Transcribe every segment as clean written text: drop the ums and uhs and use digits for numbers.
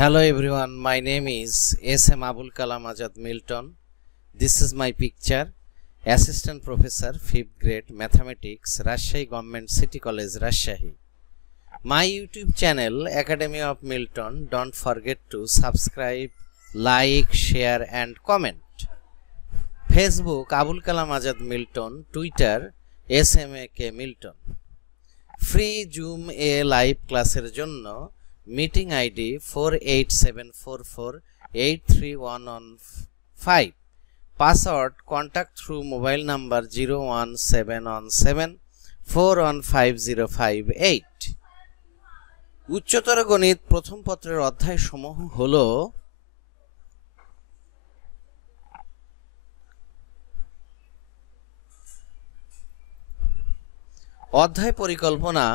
Hello everyone, my name is S.M. Abul Kalam Azad Milton. This is my picture. Assistant Professor 5th grade Mathematics, Rajshahi Government City College, Rajshahi. My YouTube channel Academy of Milton. Don't forget to subscribe, like, share and comment. Facebook Abul Kalam Azad Milton. Twitter SMAK Milton. Free Zoom a live ক্লাসের জন্য meeting ID 4874483115, password contact through mobile number 01717415058। উচ্চতর গণিত প্রথম পত্রের অধ্যায় সমূহ হলো অধ্যায় পরিকল্পনা,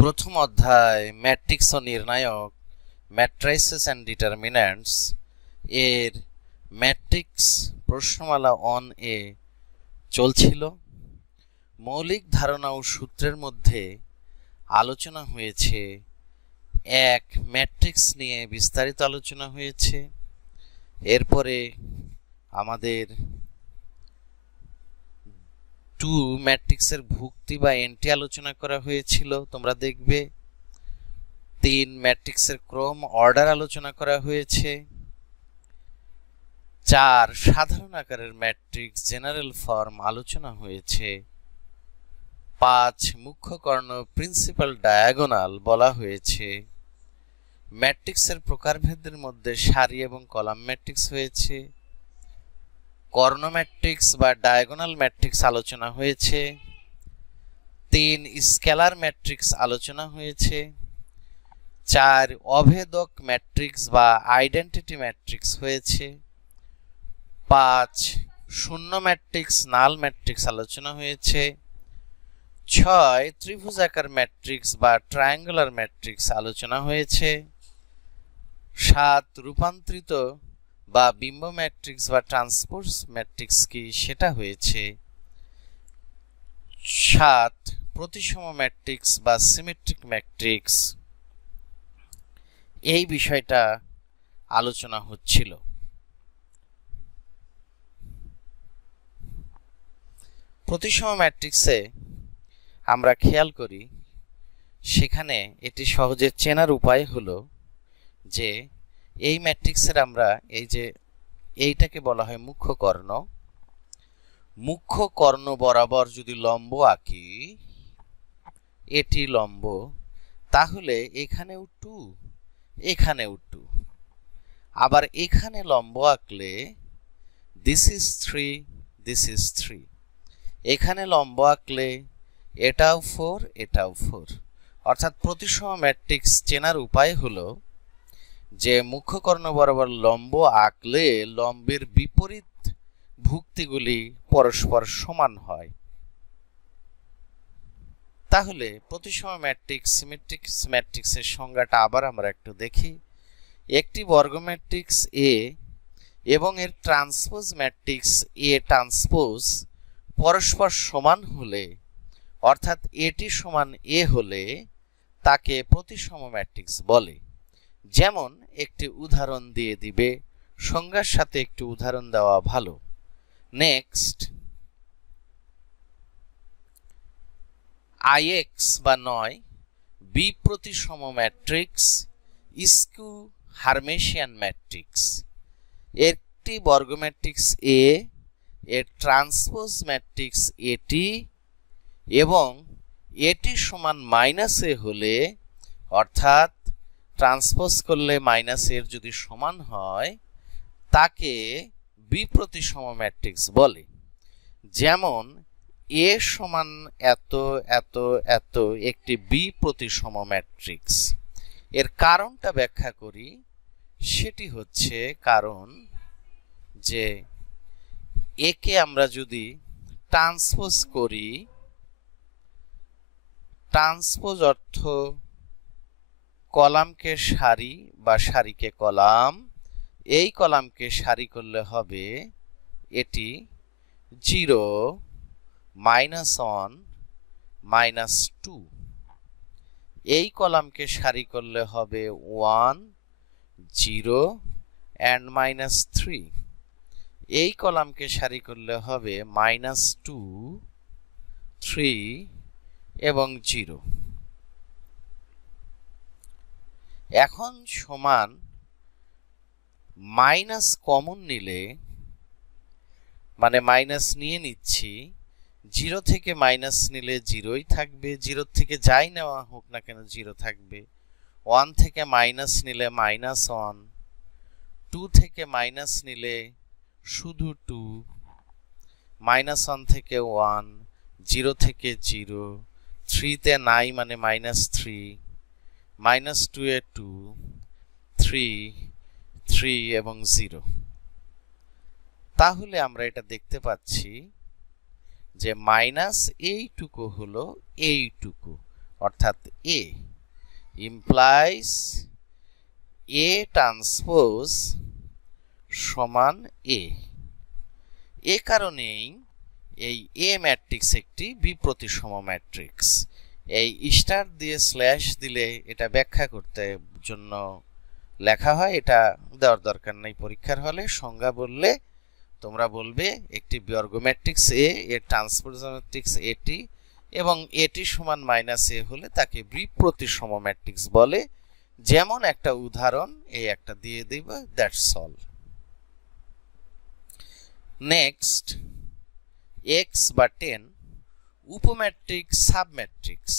প্রথম অধ্যায় ম্যাট্রিক্স ও নির্ণায়ক, ম্যাট্রাইসেস অ্যান্ড ডিটারমিন্যান্টস এর ম্যাট্রিক্স প্রশ্নমালা 1A চলছিল। মৌলিক ধারণা ও সূত্রের মধ্যে আলোচনা হয়েছে। এক ম্যাট্রিক্স নিয়ে বিস্তারিত আলোচনা হয়েছে। এরপরে আমাদের 2 ম্যাট্রিক্সের ভুক্তি বা এন্ট্রি আলোচনা করা হয়েছিল, তোমরা দেখবে। 3 ম্যাট্রিক্সের ক্রম অর্ডার আলোচনা করা হয়েছে। 4 সাধারণ আকারের ম্যাট্রিক্স জেনারেল ফর্ম আলোচনা হয়েছে। 5 মুখ্য কর্ণ প্রিন্সিপাল ডায়াগোনাল বলা হয়েছে। ম্যাট্রিক্সের প্রকারভেদের মধ্যে সারি এবং কলাম ম্যাট্রিক্স হয়েছে। কর্ণ ম্যাট্রিক্স বা ডায়াগোনাল ম্যাট্রিক্স আলোচনা হয়েছে। 3 স্কেলার ম্যাট্রিক্স আলোচনা হয়েছে। 4 অভেদক ম্যাট্রিক্স বা আইডেন্টিটি ম্যাট্রিক্স হয়েছে। 5 শূন্য ম্যাট্রিক্স নাল ম্যাট্রিক্স আলোচনা হয়েছে। 6 ত্রিভুজাকার ম্যাট্রিক্স বা ট্রায়াঙ্গুলার ম্যাট্রিক্স আলোচনা হয়েছে। 7 রূপান্তরিত বা বিম্ব ম্যাট্রিক্স বা ট্রান্সপোজ ম্যাট্রিক্স কি সেটা হয়েছে। 7 প্রতিসম ম্যাট্রিক্স বা সিমেট্রিক ম্যাট্রিক্স, এই বিষয়টা আলোচনা হচ্ছিল। প্রতিসম ম্যাট্রিক্সে আমরা খেয়াল করি, সেখানে এটি সহজে চেনার উপায় হলো যে এই ম্যাট্রিক্সের আমরা এইটাকে বলা হয় মুখ্য কর্ণ। মুখ্য কর্ণ বরাবর যদি লম্ব আঁকি, এটি লম্ব, তাহলে এখানেও 2, এখানেও 2। আবার এখানে লম্ব আঁকলে দিস ইজ 3, দিস ইজ 3। এখানে লম্ব আঁকলে এটাও 4, এটাও 4। অর্থাৎ প্রতিসম ম্যাট্রিক্স চেনার উপায় হলো যে মুখ্য কর্ণ বরাবর লম্ব আঁকলে লম্বের বিপরীত ভুক্তিগুলি পরস্পর সমান হয়। তাহলে প্রতিসম ম্যাট্রিক্স সিমেট্রিক ম্যাট্রিক্সের সংজ্ঞাটা আবার আমরা একটু দেখি। একটি বর্গ ম্যাট্রিক্স এ এবং এর ট্রান্সপোজ ম্যাট্রিক্স এ ট্রান্সপোজ পরস্পর সমান হলে, অর্থাৎ এটি সমান এ হলে তাকে প্রতিসম ম্যাট্রিক্স বলে। যেমন একটি উদাহরণ দিয়ে দিবে, সংজ্ঞার সাথে একটি উদাহরণ দেওয়া ভালো। নেক্সট, ix বা 9 বি প্রতিসম ম্যাট্রিক্স স্কিউ হার্মেশিয়ান ম্যাট্রিক্স। একটি বর্গ ম্যাট্রিক্স এ, এর ট্রান্সপোজ ম্যাট্রিক্স এটি এবং এটি সমান -a হলে, অর্থাৎ ট্রান্সপোজ করলে -এর যদি সমান হয়, তাকে বিপ্রতিসম ম্যাট্রিক্স বলে। যেমন এ সমান এত এত এত একটি বিপ্রতিসম ম্যাট্রিক্স। এর কারণটা ব্যাখ্যা করি। সেটি হচ্ছে কারণ যে একে আমরা যদি ট্রান্সপোজ করি, ট্রান্সপোজ অর্থ কলামকে সারি বা সারিকে কলাম, এই কলামকে সারি করলে হবে এটি 0 -1 -2, এই কলামকে সারি করলে হবে 1 0 and -3, এই কলামকে সারি করলে হবে -2 3 এবং 0। এখন সমান মাইনাস কমন নিলে, মানে মাইনাস নিয়ে নিচ্ছি, 0 থেকে মাইনাস নিলে 0ই থাকবে, 0 থেকে যাই নেওয়া হোক না কেন 0 থাকবে। 1 থেকে মাইনাস নিলে -1, 2 থেকে মাইনাস নিলে শুধু 2, -1 থেকে 1, 0 থেকে 0, 3 তে নাই মানে -3, -2 এ 2, 3 এবং 0। তাহলে আমরা এটা দেখতে পাচ্ছি যে মাইনাস এইটুকু হলো এইটুকু, অর্থাৎ এ ইমপ্লাইজ এ ট্রান্সপোজ সমান এ। এ কারণেই এই এ ম্যাট্রিক্স একটি বিপ্রতিসম ম্যাট্রিক্স। এই স্টার দিয়ে স্ল্যাশ দিলে এটা ব্যাখ্যা করতে জন্য লেখা হয়, এটা দেওয়ার দরকার নাই। পরীক্ষার হলে সংজ্ঞা বললে তোমরা বলবে একটি বর্গ ম্যাট্রিক্স এ এর ট্রান্সপোজ ম্যাট্রিক্স এটি, এবং এটি সমান -a হলে তাকে বিপ্রতিসম ম্যাট্রিক্স বলে। যেমন একটা উদাহরণ এই একটা দিয়ে দেব, দ্যাটস অল। নেক্সট, x বা 10 উপম্যাট্রিক্স সাবম্যাট্রিক্স।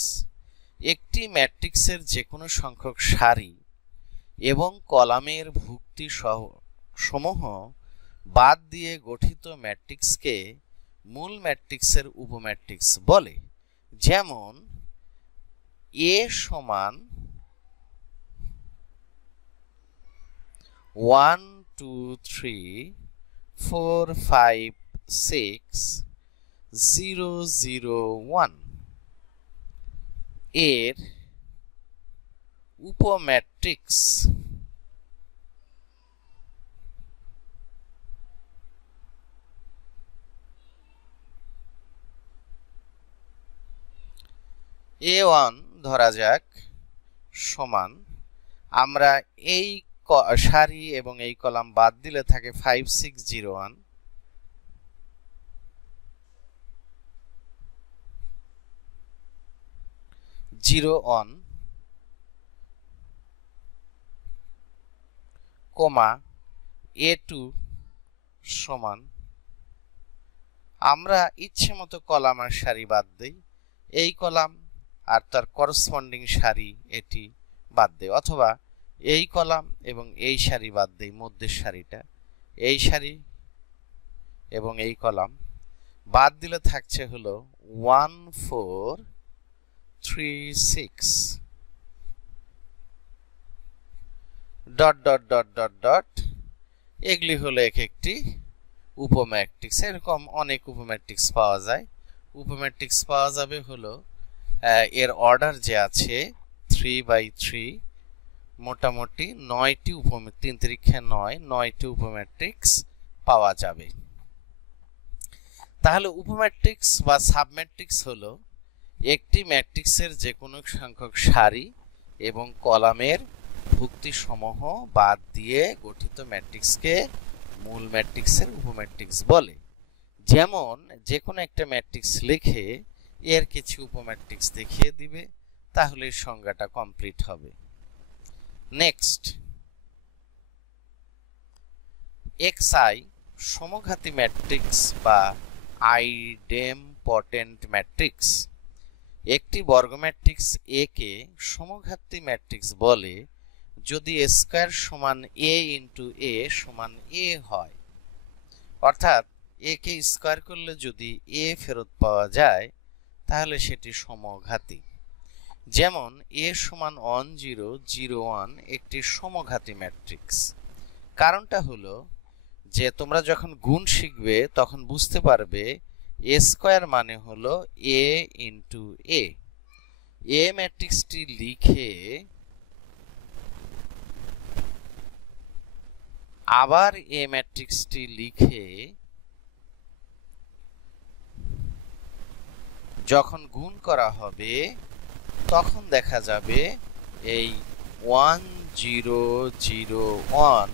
একটি ম্যাট্রিক্সের যে কোনো সংখ্যক সারি এবং কলামের ভুক্তি সমূহ বাদ দিয়ে গঠিত ম্যাট্রিক্সকে মূল ম্যাট্রিক্সের উপম্যাট্রিক্স বলে। যেমন a সমান 1 2 3 4 5 6 0 0 1 এর উপম্যাট্রিক্স A1 ধরা যাক সমান, আমরা এই সারি এবং এই কলাম বাদ দিলে থাকে 5 6 0 1, কমা A2 সমান, আমরা ইচ্ছে মতো কলাম আর সারি বাদ দেই, এই কলাম আর তার করসপন্ডিং সারি এটি বাদ দেই, অথবা এই কলাম এবং এই সারি বাদ দেই, মধ্যের সারিটা, এই সারি এবং এই কলাম বাদ দিলে থাকছে হলো 1 4 3 6 dot dot dot dot dot. এগুলি হলো এক একটি উপম্যাট্রিক্স। এরকম অনেক উপম্যাট্রিক্স পাওয়া যায়। উপম্যাট্রিক্স পাওয়া যাবে হলো এর অর্ডার যে আছে 3/3, মোটামুটি 9টি 3 3 9টি উপম্যাট্রিক্স পাওয়া যাবে। তাহলে উপম্যাট্রিক্স বা সাবম্যাট্রিক্স হলো একটি ম্যাট্রিক্সের যে কোনো সংখ্যক সারি এবং কলামের ভুক্তি সমূহ বাদ দিয়ে গঠিত ম্যাট্রিক্সকে মূল ম্যাট্রিক্সের উপম্যাট্রিক্স বলে। যেমন যে কোনো একটা ম্যাট্রিক্স লিখে এর কিছু উপম্যাট্রিক্স দেখিয়ে দিবে, তাহলে সংজ্ঞাটা কমপ্লিট হবে। নেক্সট, xi সমঘাতী ম্যাট্রিক্স বা আইডেমপটেন্ট ম্যাট্রিক্স। একটি বর্গ ম্যাট্রিক্স A কে সমঘাতী ম্যাট্রিক্স বলে যদি a স্কয়ার সমান a ইনটু a সমান a হয়, অর্থাৎ a কে স্কয়ার করলে যদি a ফেরত পাওয়া যায় তাহলে সেটি সমঘাতী। যেমন a সমান 1 0 0 1 একটি সমঘাতী ম্যাট্রিক্স। কারণটা হলো যে তোমরা যখন গুণ শিখবে তখন বুঝতে পারবে a স্কয়ার মানে হলো a ইনটু a। a ম্যাট্রিক্সটি লিখে আবার a ম্যাট্রিক্সটি লিখে যখন গুণ করা হবে তখন দেখা যাবে এই 1 0 0 1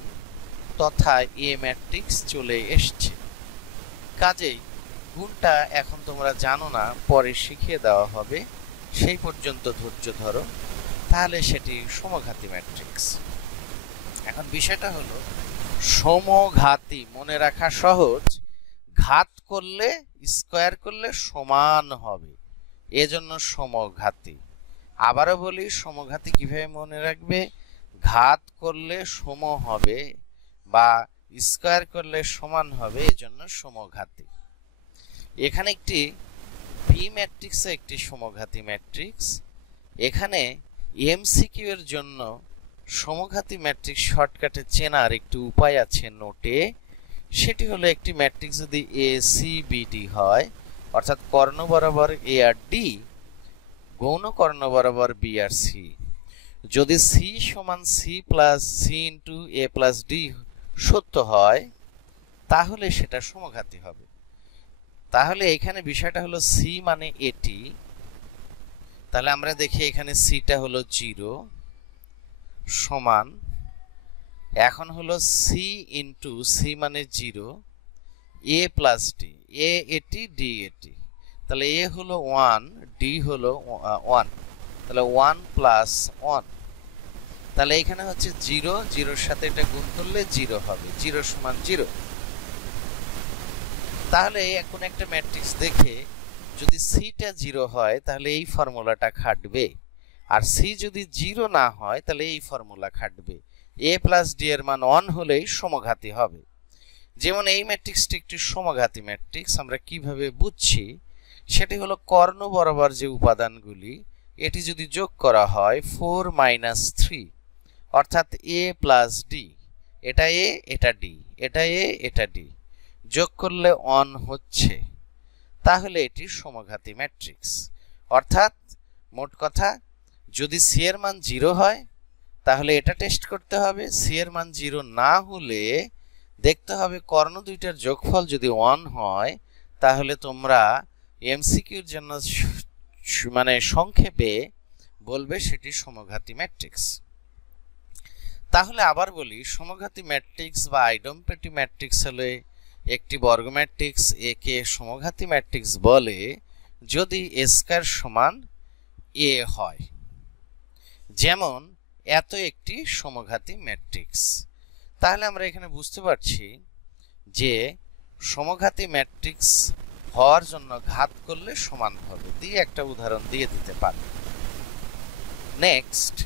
তথা a ম্যাট্রিক্স চলে এসছে। কাজেই গুণটা এখন তোমরা জানো না, পরে শিখিয়ে দেওয়া হবে, সেই পর্যন্ত ধৈর্য ধরো, তাহলে সেটি সমঘাতী ম্যাট্রিক্স। এখন বিষয়টা হলো সমঘাতী মনে রাখা সহজ, ঘাত করলে স্কয়ার করলে সমান হবে, এজন্য সমঘাতী। আবারও বলি, সমঘাতী কিভাবে মনে রাখবে? ঘাত করলে সম হবে বা স্কয়ার করলে সমান হবে, এজন্য সমঘাতী। এখানে একটি বি ম্যাট্রিক্স একটি সমঘাতী ম্যাট্রিক্স। এখানে এমসিকিউ এর জন্য সমঘাতী ম্যাট্রিক্স শর্টকাটে চেনার একটি উপায় আছে নোটে। সেটি হলো একটি ম্যাট্রিক্স যদি এ সি বি ডি হয়, অর্থাৎ কর্ণ বরাবর এ আর ডি, গৌণ কর্ণ বরাবর বি আর সি, যদি সি সমান সি প্লাস সি ইন্টু এ প্লাস ডি সত্য হয় তাহলে সেটা সমঘাতী হবে। তাহলে এখানে বিষয়টা হলো সি মানে এটি, তাহলে আমরা দেখি এখানে সিটা হলো 0 সমান, এখন হলো সি ইন্টু সি মানে 0 এ প্লাস ডি, এ এটি ডি এটি, তাহলে এ হলো 1 ডি হলো 1, তাহলে 1 প্লাস 1, তাহলে এখানে হচ্ছে 0 0 এর সাথে এটা গুণ করলে 0 হবে, 0 সমান 0। তাহলে এখন একটা ম্যাট্রিক্স দেখে যদি সিটা 0 হয় তাহলে এই ফর্মুলাটা খাটবে, আর সি যদি 0 না হয় তাহলে এই ফর্মুলা খাটবে, a প্লাস ডি এর মান 1 হলেই সমঘাতী হবে। যেমন এই ম্যাট্রিক্সটি একটি সমঘাতী ম্যাট্রিক্স। আমরা কিভাবে বুঝছি? সেটি হলো কর্ণ বরাবর যে উপাদানগুলি এটি যদি যোগ করা হয় 4 - 3, অর্থাৎ a প্লাস ডি, এটা a এটা d, এটা a এটা d, যোগ করলে 1 হচ্ছে, তাহলে এটি সমঘাতী ম্যাট্রিক্স। অর্থাৎ মোট কথা, যদি সি এর মান 0 হয় তাহলে এটা টেস্ট করতে হবে, সি এর মান 0 না হলে দেখতে হবে কর্ণ দুইটার যোগফল যদি 1 হয় তাহলে তোমরা এমসিকিউর জন্য মানে সংক্ষেপে বলবে সেটি সমঘাতী ম্যাট্রিক্স। তাহলে আবার বলি, সমঘাতী ম্যাট্রিক্স বা আইডেন্টিটি ম্যাট্রিক্স হলে একটি বর্গ ম্যাট্রিক্স একে সমঘাতী ম্যাট্রিক্স বলে যদি a স্কয়ার সমান a হয়। যেমন এত একটি সমঘাতী ম্যাট্রিক্স। তাহলে আমরা এখানে বুঝতে পারছি যে সমঘাতী ম্যাট্রিক্স হওয়ার জন্য ঘাত করলে সমান হবে, দিয়ে একটা উদাহরণ দিয়ে দিতে পারি। নেক্সট,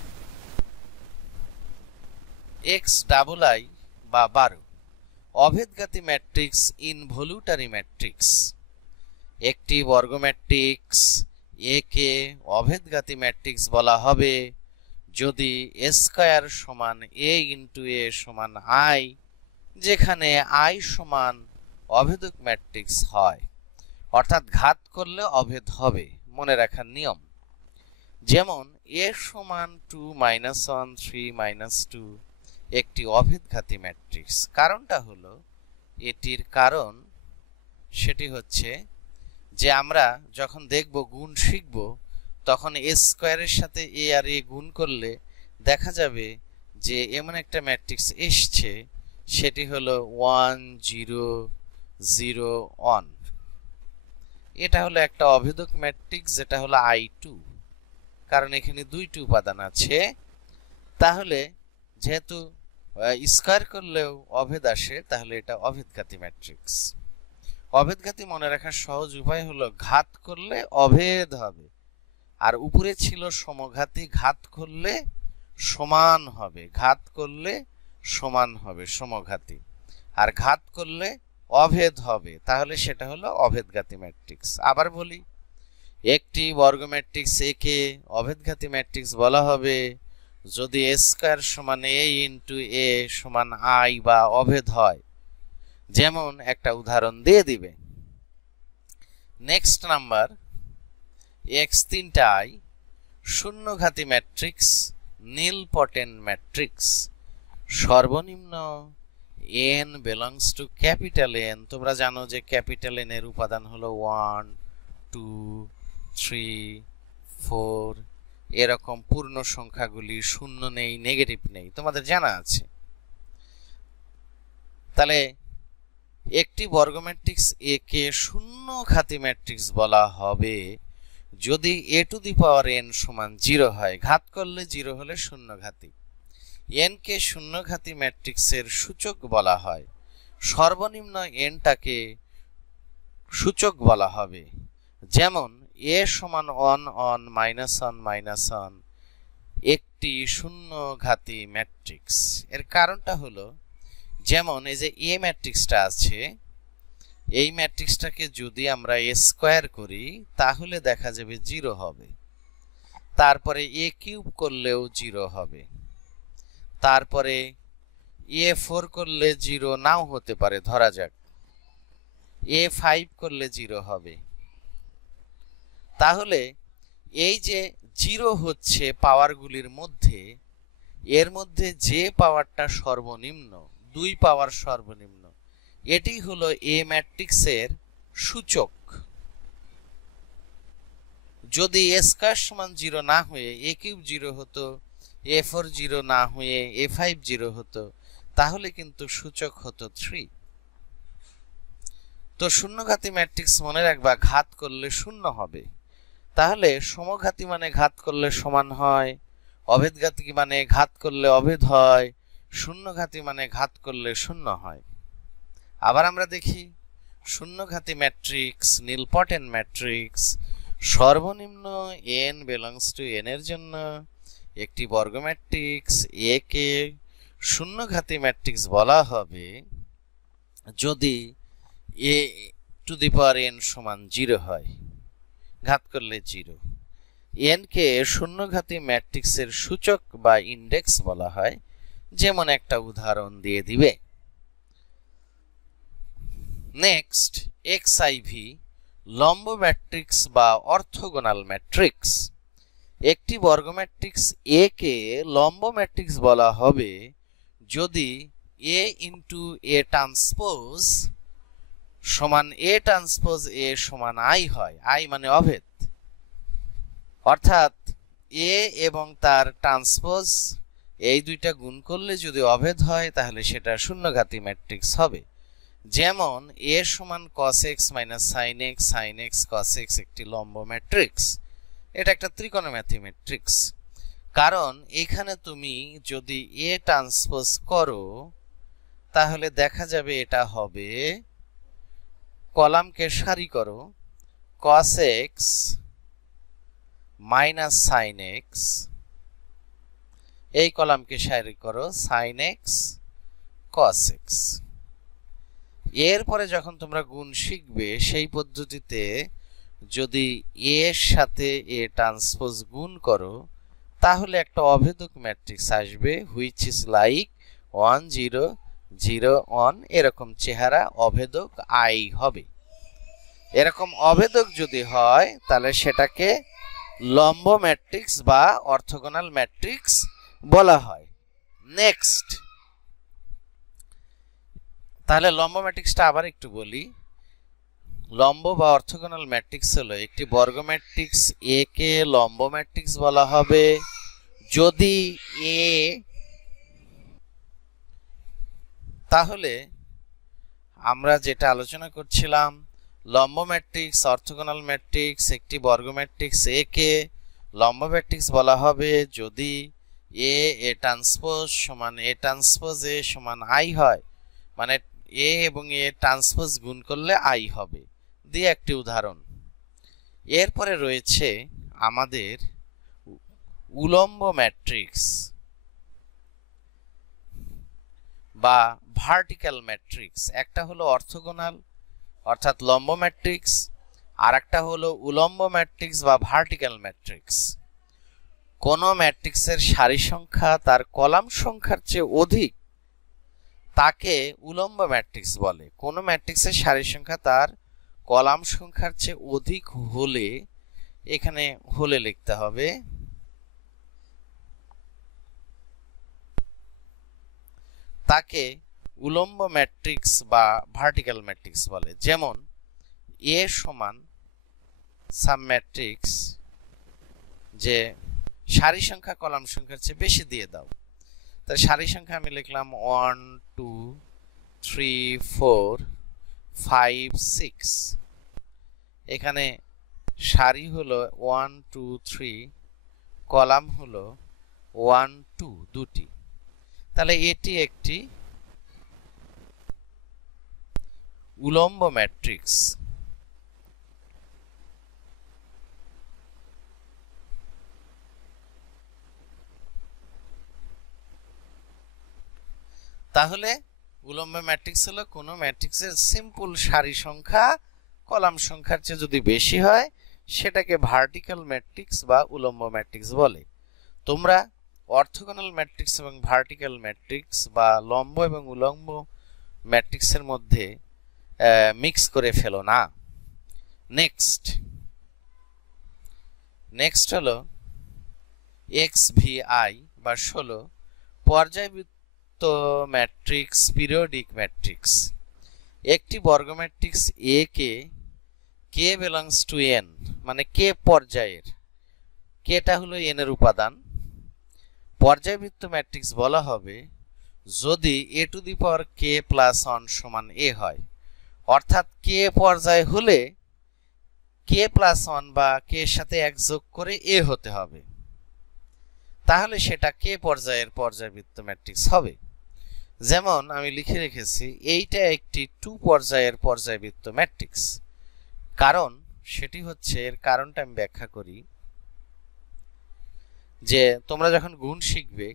xii বা 12 অভেদঘাতী ম্যাট্রিক্স ইনভলিউটারি ম্যাট্রিক্স। একটি বর্গ ম্যাট্রিক্স এ কে অভেদঘাতী ম্যাট্রিক্স বলা হবে যদি a স্কয়ার সমান a ইনটু a সমান i, যেখানে i সমান অভেদক ম্যাট্রিক্স হয়, অর্থাৎ ঘাত করলে অভেদ হবে, মনে রাখার নিয়ম। যেমন a সমান 2 - 1 3 - 2 একটি অভেদঘাতী ম্যাট্রিক্স। কারণটা হলো, এটির কারণ সেটি হচ্ছে যে আমরা যখন দেখব গুণ শিখব তখন a স্কয়ারের সাথে a আর a গুণ করলে দেখা যাবে যে এমন একটা ম্যাট্রিক্স এসছে, সেটি হলো 1 0 0 1। এটা হলো একটা অভেদক ম্যাট্রিক্স, যেটা হলো i2, কারণ এখানে দুইটি উপাদান আছে। তাহলে যেহেতু স্কয়ার করলেও অভেদ আসে তাহলে এটা অভেদঘাতী ম্যাট্রিক্স। অভেদঘাতী মনে রাখার সহজ উপায় হলো ঘাত করলে অভেদ হবে, আর উপরে ছিল সমঘাতী, ঘাত করলে সমান হবে, ঘাত করলে সমান হবে সমঘাতী, আর ঘাত করলে অভেদ হবে, তাহলে সেটা হলো অভেদঘাতী ম্যাট্রিক্স। আবার বলি, একটি বর্গ ম্যাট্রিক্স এ কে অভেদঘাতী ম্যাট্রিক্স বলা হবে যদি a স্কয়ার সমান a ইনটু a সমান i বা অভেদ হয়। যেমন একটা উদাহরণ দিয়ে দিবে। নেক্সট নাম্বার x 3 শূন্যঘাতী ম্যাট্রিক্স নীলপটেন্ট ম্যাট্রিক্স সর্বনিম্ন n belongs to capital N। তোমরা জানো যে ক্যাপিটাল N এর উপাদান হলো 1 2 3 4 এরকম পূর্ণ সংখ্যাগুলি শূন্য নেই, নেগেটিভ নেই, তোমাদের জানা আছে। তাহলে একটি বর্গ ম্যাট্রিক্স এ কে শূন্যঘাতী ম্যাট্রিক্স বলা হবে যদি a to the power n সমান 0 হয়। ঘাত করলে 0 হলে শূন্যঘাতী। n কে শূন্যঘাতী ম্যাট্রিক্সের সূচক বলা হয়। সর্বনিম্ন n টাকে সূচক বলা হবে। যেমন a সমান 1 1 1 1 একটি শূন্যঘাতী ম্যাট্রিক্স। এর কারণটা হলো যেমন এই যে a ম্যাট্রিক্সটা আছে, এই ম্যাট্রিক্সটাকে যদি আমরা a স্কয়ার করি তাহলে দেখা যাবে 0 হবে। তারপরে a কিউব করলেও 0 হবে। তারপরে a4 করলে 0 নাও হতে পারে, ধরা যাক a5 করলে 0 হবে। তাহলে এই যে 0 হচ্ছে পাওয়ারগুলির মধ্যে, এর মধ্যে যে পাওয়ারটা সর্বনিম্ন 2 পাওয়ার সর্বনিম্ন, এটি হলো a ম্যাট্রিক্সের সূচক। যদি a স্কয়ার সমান 0 না হয়ে a কিউব 0 হতো, a4 0 না হয়ে a5 0 হতো, তাহলে কিন্তু সূচক হতো 3। তো শূন্যঘাতী ম্যাট্রিক্স মনে রাখবা ঘাত করলে শূন্য হবে। তাহলে সমঘাতী মানে ঘাত করলে সমান হয়, অভেদঘাতী মানে ঘাত করলে অভেদ হয়, শূন্যঘাতী মানে ঘাত করলে শূন্য হয়। আবার আমরা দেখি শূন্যঘাতী ম্যাট্রিক্স নীলপটেন্ট ম্যাট্রিক্স সর্বনিম্ন n belongs to n এর জন্য একটি বর্গ ম্যাট্রিক্স a কে শূন্যঘাতী ম্যাট্রিক্স বলা হবে যদি a to the power n সমান 0 হয়। ঘাত করলে 0। n কে শূন্যঘাতী ম্যাট্রিক্সের সূচক বা ইনডেক্স বলা হয়। যেমন একটা উদাহরণ দিয়ে দিবে। নেক্সট xiv লম্ব ম্যাট্রিক্স বা অর্থোগোনাল ম্যাট্রিক্স। একটি বর্গ ম্যাট্রিক্স a কে লম্ব ম্যাট্রিক্স বলা হবে যদি a ইনটু a ট্রান্সপোজ সমান a ট্রান্সপোজ a সমান i হয়। i মানে অভেদ, অর্থাৎ a এবং তার ট্রান্সপোজ এই দুইটা গুণ করলে যদি অভেদ হয় তাহলে সেটা শূন্যঘাতী ম্যাট্রিক্স হবে। যেমন a সমান cos x minus sin x sin x cos x একটি লম্ব ম্যাট্রিক্স। এটা একটা ত্রিকোণমিতি ম্যাট্রিক্স, কারণ এখানে তুমি যদি a ট্রান্সপোজ করো তাহলে দেখা যাবে এটা হবে, কলামকে সারি করো, cos x minus sin x, এই কলামকে সারি করো sin x cos x। এরপরে যখন তোমরা গুণ শিখবে সেই পদ্ধতিতে যদি a এর সাথে a ট্রান্সপোজ গুণ করো তাহলে একটা অভেদক ম্যাট্রিক্স আসবে which is like 1 0 0 1 এরকম চেহারা অভেদক i হবে। এরকম অভেদক যদি হয় তাহলে সেটাকে লম্ব ম্যাট্রিক্স বা অর্থোগোনাল ম্যাট্রিক্স বলা হয়। নেক্সট, তাহলে লম্ব ম্যাট্রিক্সটা আবার একটু বলি। লম্ব বা অর্থোগোনাল ম্যাট্রিক্স হলো একটি বর্গ ম্যাট্রিক্স a কে লম্ব ম্যাট্রিক্স বলা হবে যদি a, তাহলে আমরা যেটা আলোচনা করছিলাম লম্ব ম্যাট্রিক্স অর্থোগোনাল ম্যাট্রিক্স একটি বর্গ ম্যাট্রিক্স a কে লম্ব ম্যাট্রিক্স বলা হবে যদি a ট্রান্সপোজ সমান a ট্রান্সপোজ a সমান i হয়, মানে a এবং a ট্রান্সপোজ গুণ করলে i হবে। দিয়ে একটি উদাহরণ। এরপরে রয়েছে আমাদের উলম্ব ম্যাট্রিক্স বা ভার্টিক্যাল ম্যাট্রিক্স। একটা হলো অর্থোগোনাল অর্থাৎ লম্ব ম্যাট্রিক্স, আর একটা হলো উলম্ব ম্যাট্রিক্স বা ভার্টিক্যাল ম্যাট্রিক্স। কোন ম্যাট্রিক্সের সারি সংখ্যা তার কলাম সংখ্যার চেয়ে অধিক তাকে উলম্ব ম্যাট্রিক্স বলে। কোন ম্যাট্রিক্সের সারি সংখ্যা তার কলাম সংখ্যার চেয়ে অধিক হলে, এখানে হলে লিখতে হবে, তাকে উলম্ব ম্যাট্রিক্স বা ভার্টিক্যাল ম্যাট্রিক্স বলে। যেমন এ সমান সাম ম্যাট্রিক্স, যে সারি সংখ্যা কলাম সংখ্যার চেয়ে বেশি দিয়ে দাও। তার সারি সংখ্যা আমি লিখলাম 1 2 3 4 5 6। এখানে সারি হলো 1 2 3, কলাম হলো 1 2 দুটি। তাহলে এটি একটি উলম্ব ম্যাট্রিক্স। তাহলে উলম্ব ম্যাট্রিক্স হলো কোন ম্যাট্রিক্সের সিম্পল সারি সংখ্যা কলাম সংখ্যার চেয়ে যদি বেশি হয় সেটাকে ভার্টিক্যাল ম্যাট্রিক্স বা উলম্ব ম্যাট্রিক্স বলে। তোমরা অর্থোগোনাল ম্যাট্রিক্স এবং ভার্টিক্যাল ম্যাট্রিক্স বা লম্ব এবং উলম্ব ম্যাট্রিক্সের মধ্যে মিক্স করে ফেলো না। নেক্সট হলো XVI বা 16 পর্যায়বৃত্ত ম্যাট্রিক্স, পিরিয়ডিক ম্যাট্রিক্স। একটি বর্গ matrix A K K belongs to N, মানে কে পর্যায়ের, কেটা হলো এন এর উপাদান, পর্যায়বৃত্ত ম্যাট্রিক্স বলা হবে যদি এ to the power k plus 1 সমান এ হয়। অর্থাৎ কে পর্যায় হলে কে প্লাস 1 বা কে এর সাথে 1 যোগ করে এ হতে হবে, তাহলে সেটা কে পর্যায়ের পর্যায়বৃত্ত ম্যাট্রিক্স হবে। যেমন আমি লিখে রেখেছি এইটা একটি 2 পর্যায়ের পর্যায়বৃত্ত ম্যাট্রিক্স। কারণ সেটি হচ্ছে, এর কারণটা আমি ব্যাখ্যা করি, যে তোমরা যখন গুণ শিখবে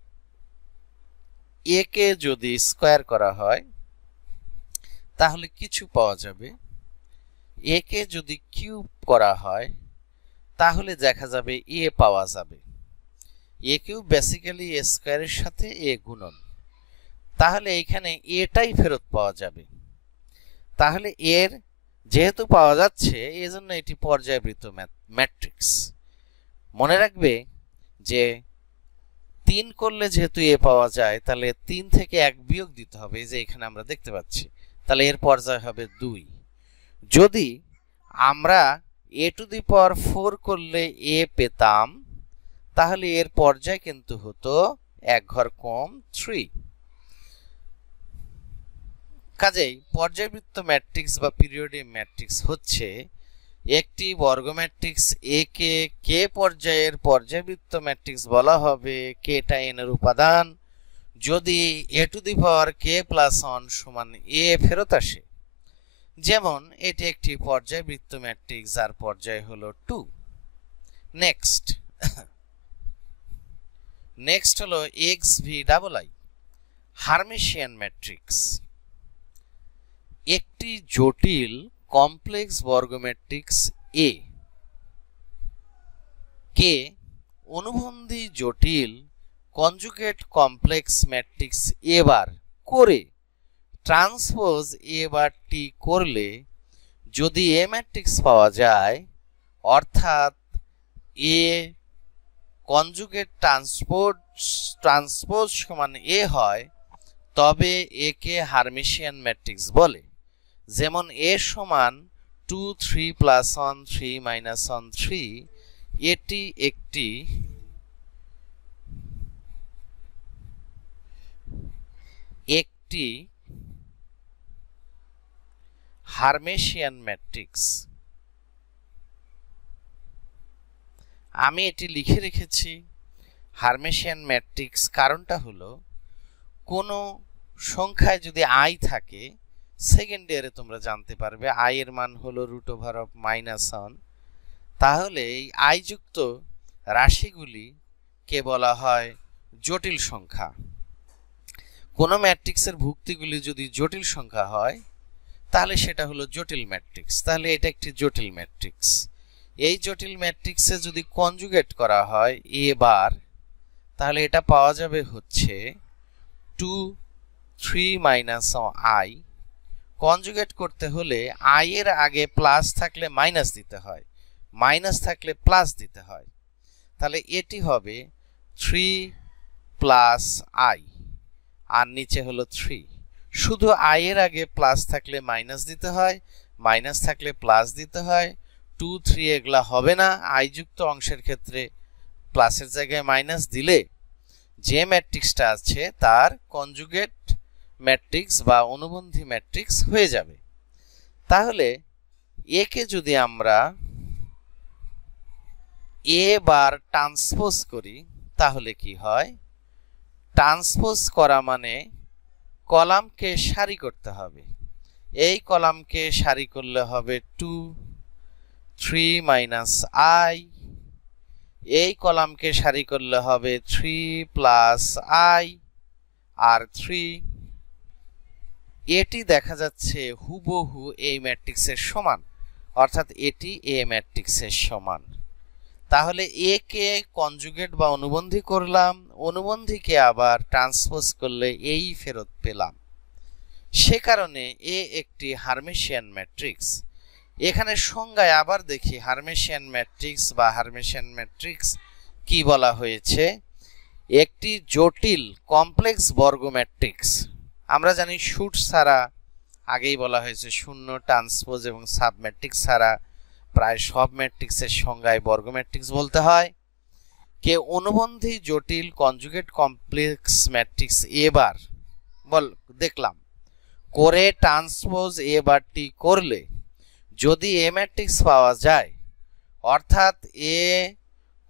এ কে যদি স্কয়ার করা হয় তাহলে কিছু পাওয়া যাবে, এ কে যদি কিউব করা হয় তাহলে দেখা যাবে এ পাওয়া যাবে। এ কিউব বেসিক্যালি এ স্কয়ারের সাথে এ গুণন, তাহলে এখানে এটাই ফেরত পাওয়া যাবে। তাহলে এর যেহেতু পাওয়া যাচ্ছে এজন্য এটি পর্যায়বৃত্ত ম্যাট্রিক্স। মনে রাখবে যে 3 করলে যেহেতু এ পাওয়া যায় তাহলে 3 থেকে 1 বিয়োগ দিতে হবে, এই যে এখানে আমরা দেখতে পাচ্ছি, তাহলে এর পর্যায় হবে 2। যদি আমরা এ টু দি পাওয়ার 4 করলে এ পেতাম তাহলে এর পর্যায় কিন্তু হতো 1 ঘর কম 3। কাজেই পর্যায়বৃত্ত ম্যাট্রিক্স বা পিরিয়ডিক ম্যাট্রিক্স হচ্ছে একটি বর্গ ম্যাট্রিক্স এ কে কে পর্যায়ের পর্যায়বৃত্ত ম্যাট্রিক্স বলা হবে, কেটা এন এর উপাদান, যদি এ to the power k plus 1 সমান এ ফেরত আসে। যেমন এটি একটি পর্যায়বৃত্ত ম্যাট্রিক্স যার পর্যায় হলো 2। নেক্সট হলো XVI হার্মিশিয়ান ম্যাট্রিক্স। একটি জটিল কমপ্লেক্স বর্গ ম্যাট্রিক্স এ কে অনুবন্ধী জটিল কনজুগেট কমপ্লেক্স ম্যাট্রিক্স এ বার করে ট্রান্সপোজ এ বার টি করলে যদি এ ম্যাট্রিক্স পাওয়া যায়, অর্থাৎ এ কনজুগেট ট্রান্সপোজ সমান এ হয়, তবে একে হার্মিশিয়ান ম্যাট্রিক্স বলে। যেমন এ সমান 2 3 প্লাস 1 3 মাইনাস 1 3, এটি একটি হার্মিশিয়ান ম্যাট্রিক্স। আমি এটি লিখে রেখেছি হার্মিশিয়ান ম্যাট্রিক্স, কারণটা হলো কোনো সংখ্যায় যদি আই থাকে, সেকেন্ড ইয়ারে তোমরা জানতে পারবে আই এর মান হলো √(-1), তাহলে এই আই যুক্ত রাশিগুলি কে বলা হয় জটিল সংখ্যা। কোন ম্যাট্রিক্সের ভুক্তিগুলি যদি জটিল সংখ্যা হয় তাহলে সেটা হলো জটিল ম্যাট্রিক্স। তাহলে এটা একটি জটিল ম্যাট্রিক্স। এই জটিল ম্যাট্রিক্সে যদি কনজুগেট করা হয় এ বার, তাহলে এটা পাওয়া যাবে হচ্ছে 2 3 মাইনাস আই। কনজুগেট করতে হলে আই এর আগে প্লাস থাকলে মাইনাস দিতে হয়, মাইনাস থাকলে প্লাস দিতে হয়। তাহলে এটি হবে 3 প্লাস আই, আর নিচে হলো 3। শুধু আই এর আগে প্লাস থাকলে মাইনাস দিতে হয়, মাইনাস থাকলে প্লাস দিতে হয়। 2 3 এগুলা হবে না, আই যুক্ত অংশের ক্ষেত্রে প্লাসের জায়গায় মাইনাস দিলে যে ম্যাট্রিক্সটা আছে তার কনজুগেট ম্যাট্রিক্স বা অনুবন্ধী ম্যাট্রিক্স হয়ে যাবে। তাহলে একে যদি আমরা এ বার ট্রান্সপোজ করি তাহলে কি হয়? ট্রান্সপোজ করা মানে কলামকে সারি করতে হবে। এই কলামকে সারি করলে হবে 2 3 মাইনাস আই, এই কলামকে সারি করলে হবে 3 প্লাস আই আর 3। এটি দেখা যাচ্ছে হুবহু এই ম্যাট্রিক্সের সমান, অর্থাৎ এটি এ ম্যাট্রিক্সের সমান। তাহলে এ কে কনজুগেট বা অনুবন্ধী করলাম, অনুবন্ধীকে আবার ট্রান্সপোজ করলে এই ফেরত পেলাম। সে কারণে এ একটি হার্মেশিয়ান ম্যাট্রিক্স। এখানে সংজ্ঞায় আবার দেখি হার্মেশিয়ান ম্যাট্রিক্স বা হার্মেশিয়ান ম্যাট্রিক্স কি বলা হয়েছে। একটি জটিল কমপ্লেক্স বর্গ ম্যাট্রিক্স। আমরা জানি শুট ছাড়া, আগেই বলা হয়েছে শূন্য, ট্রান্সপোজ এবং সাব ম্যাট্রিক্স ছাড়া প্রায় সব ম্যাট্রিক্সের সংজ্ঞায় বর্গ ম্যাট্রিক্স বলতে হয়। কে অনুবন্ধী জটিল কনজুগেট কমপ্লেক্স ম্যাট্রিক্স এবার দেখলাম করে ট্রান্সপোজ এ বার টি করলে যদি এ ম্যাট্রিক্স পাওয়া যায়, অর্থাৎ এ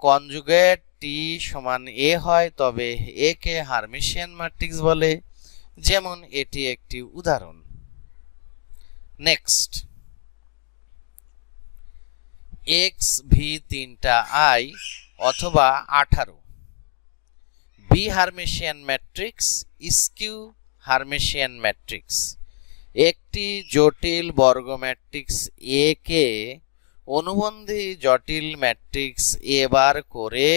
কনজুগেট টি সমান এ হয়, তবে এ কে হার্মেশিয়ান ম্যাট্রিক্স বলে। যেমন এটি একটি উদাহরণ। নেক্সট, এক্স ভি 3টা আই অথবা 18 বি হার্মেশিয়ান ম্যাট্রিক্স, স্কিউ হার্মেশিয়ান ম্যাট্রিক্স। একটি জটিল বর্গ ম্যাট্রিক্স এ কে অনুবন্ধী জটিল ম্যাট্রিক্স এ বার করে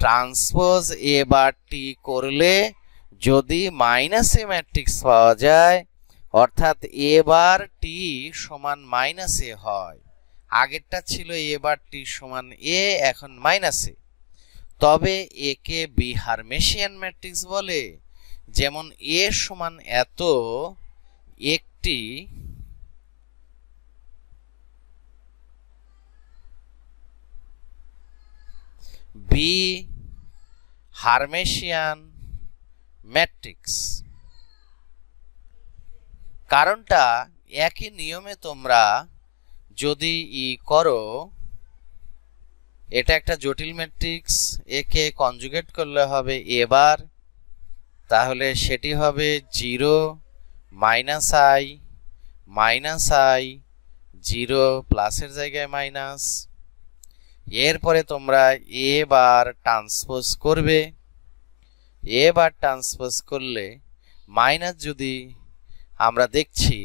ট্রান্সপোজ এ বার টি করলে যদি মাইনাস এ ম্যাট্রিক্স পাওয়া যায়, অর্থাৎ এ বার টি সমান মাইনাস এ হয়। আগেরটা ছিল এ বার টি সমান এ, এখন মাইনাস এ, তবে একে বি হার্মেশিয়ান ম্যাট্রিক্স বলে। যেমন এ সমান এত একটি বি হার্মেশিয়ান ম্যাট্রিক্স। কারণটা একই নিয়মে তোমরা যদি করো, এটা একটা জটিল ম্যাট্রিক্স, একে কনজুগেট করলে হবে এবার, তাহলে সেটি হবে 0 মাইনাস আই মাইনাস আই 0 প্লাসের জায়গায় মাইনাস। এরপরে তোমরা এ বার ট্রান্সপোজ করবে, এ বার ট্রান্সপোজ করলে মাইনাস, যদি আমরা দেখছি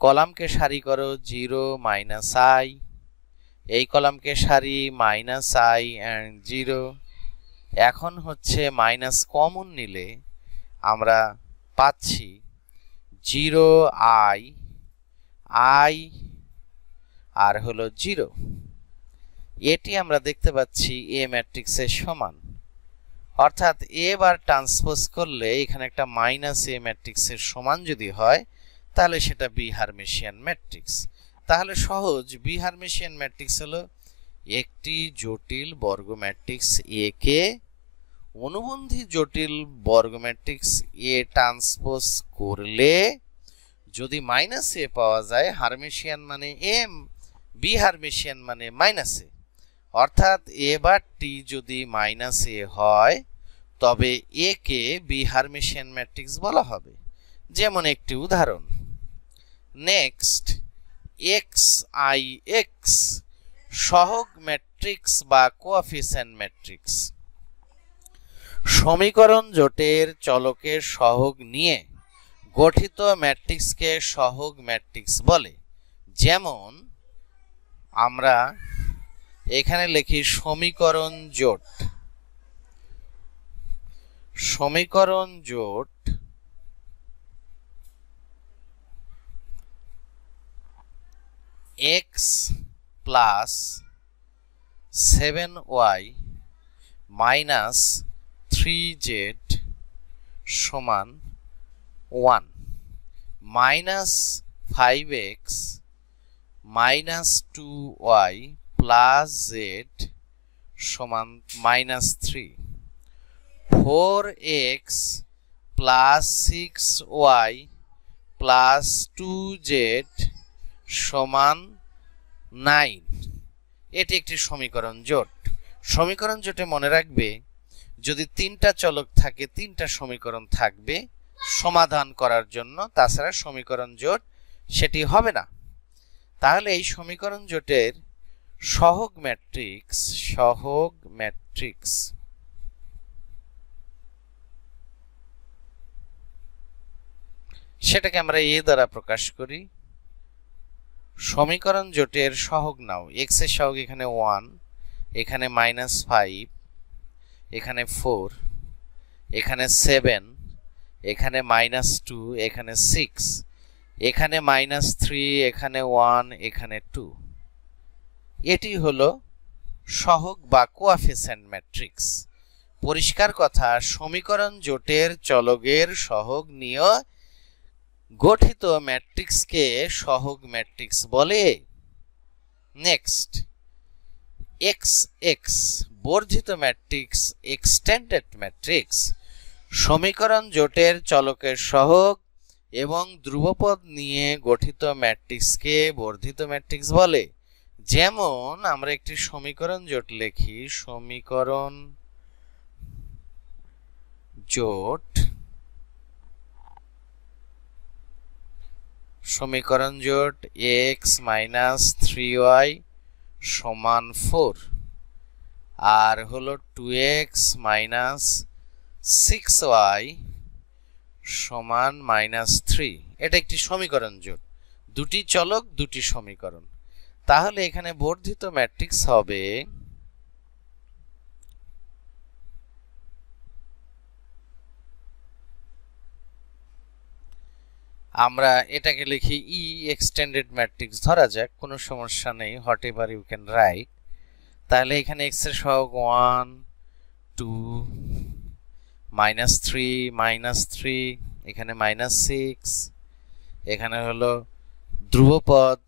কলামকে সারি করো 0 মাইনাস আই, এই কলামকে সারি মাইনাস আই এন্ড 0। এখন হচ্ছে মাইনাস কমন নিলে আমরা পাচ্ছি 0 আই আই আর হলো 0। এটি আমরা দেখতে পাচ্ছি এ ম্যাট্রিক্সের সমান, অর্থাৎ এ বার ট্রান্সপোজ করলে এখানে একটা মাইনাস এ ম্যাট্রিক্সের সমান যদি হয় তাহলে সেটা বি হার্মেশিয়ান ম্যাট্রিক্স। তাহলে সহজ, বি হার্মেশিয়ান ম্যাট্রিক্স হলো একটি জটিল বর্গ ম্যাট্রিক্স এ কে অনুবন্ধী জটিল বর্গ ম্যাট্রিক্স এ ট্রান্সপোজ করলে যদি মাইনাস এ পাওয়া যায়, হার্মেশিয়ান মানে এম, বি হার্মেশিয়ান মানে মাইনাস এ, অর্থাৎ এ বার টি যদি মাইনাস এ হয় তবে এ কে বি হার্মেশিয়ান ম্যাট্রিক্স বলা হবে। যেমন একটি উদাহরণ। নেক্সট, এক্স আই এক্স সহগ ম্যাট্রিক্স বা কোএফিসিয়েন্ট ম্যাট্রিক্স। সমীকরণ জোটের চলকের সহগ নিয়ে গঠিত ম্যাট্রিক্সকে সহগ ম্যাট্রিক্স বলে। যেমন আমরা এখানে লিখি সমীকরণ জোট। সমীকরণ জোট x plus 7y minus 3z সমান 1 minus 5x minus 2y plus z সমান minus 3, 4x plus 6y plus 2z সমান 9। এটি একটি সমীকরণ জোট। সমীকরণ জোটে মনে রাখবে যদি তিনটা চলক থাকে তিনটা সমীকরণ থাকবে সমাধান করার জন্য, তাছাড়া সমীকরণ জোট সেটি হবে না। তাহলে এই সমীকরণ জোটের সহগ ম্যাট্রিক্স সেটাকে আমরা এ দ্বারা প্রকাশ করি। সমীকরণ জোটের সহগ নাও। x এর সহগ এখানে 1, এখানে -5, এখানে 4, এখানে 7, এখানে -2, এখানে 6, এখানে -3, এখানে 1, এখানে 2। এটি হলো সহগ বা কোএফিসিয়েন্ট ম্যাট্রিক্স। পরিষ্কার কথা, সমীকরণ জোটের চলকের সহগ নিয়ে গঠিত ম্যাট্রিক্সকে সহগ ম্যাট্রিক্স বলে। নেক্সট, XX বর্ধিত ম্যাট্রিক্স, এক্সটেন্ডেড ম্যাট্রিক্স। সমীকরণ জোটের চলকের সহগ এবং ধ্রুবপদ নিয়ে গঠিত ম্যাট্রিক্সকে বর্ধিত ম্যাট্রিক্স বলে। যেমন আমরা একটি সমীকরণ জোট লিখি। সমীকরণ জোট x মাইনাস 3y সমান 4 আর হলো 2x মাইনাস 6y সমান -3। এটা একটি সমীকরণ জোট, দুটি চলক দুটি সমীকরণ। তাহলে এখানে বর্ধিত ম্যাট্রিক্স হবে আমরা এটাকে লিখি ই এক্সটেন্ডেড ম্যাট্রিক্স ধরা যাক, কোনো সমস্যা নেই, whatever you can write. তাহলে এখানে x এর সহগ 1, 2, -3, এখানে -6, এখানে হলো ধ্রুবপদ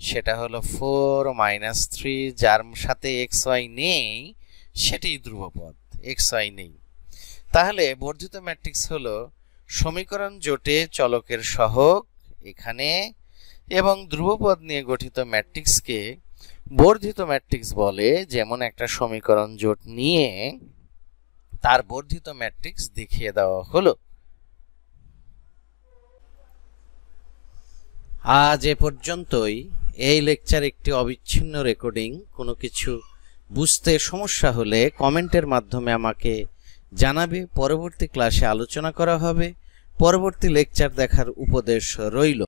সেটা হলো 4 -3, যার সাথে xy নেই সেটাই ধ্রুবপদ, xy নেই। তাহলে বর্ধিত ম্যাট্রিক্স হলো সমীকরণ জোটে চলকের সহগ এখানে এবং ধ্রুবপদ নিয়ে গঠিত ম্যাট্রিক্সকে বর্ধিত ম্যাট্রিক্স বলে। যেমন একটা সমীকরণ জোট নিয়ে তার বর্ধিত ম্যাট্রিক্স দেখিয়ে দেওয়া হলো। আজ এ পর্যন্তই। এই লেকচার একটি অবিচ্ছিন্ন রেকর্ডিং। কোনো কিছু বুঝতে সমস্যা হলে কমেন্টের মাধ্যমে আমাকে জানাবে, পরবর্তী ক্লাসে আলোচনা করা হবে। পরবর্তী লেকচার দেখার উপদেশ রইল।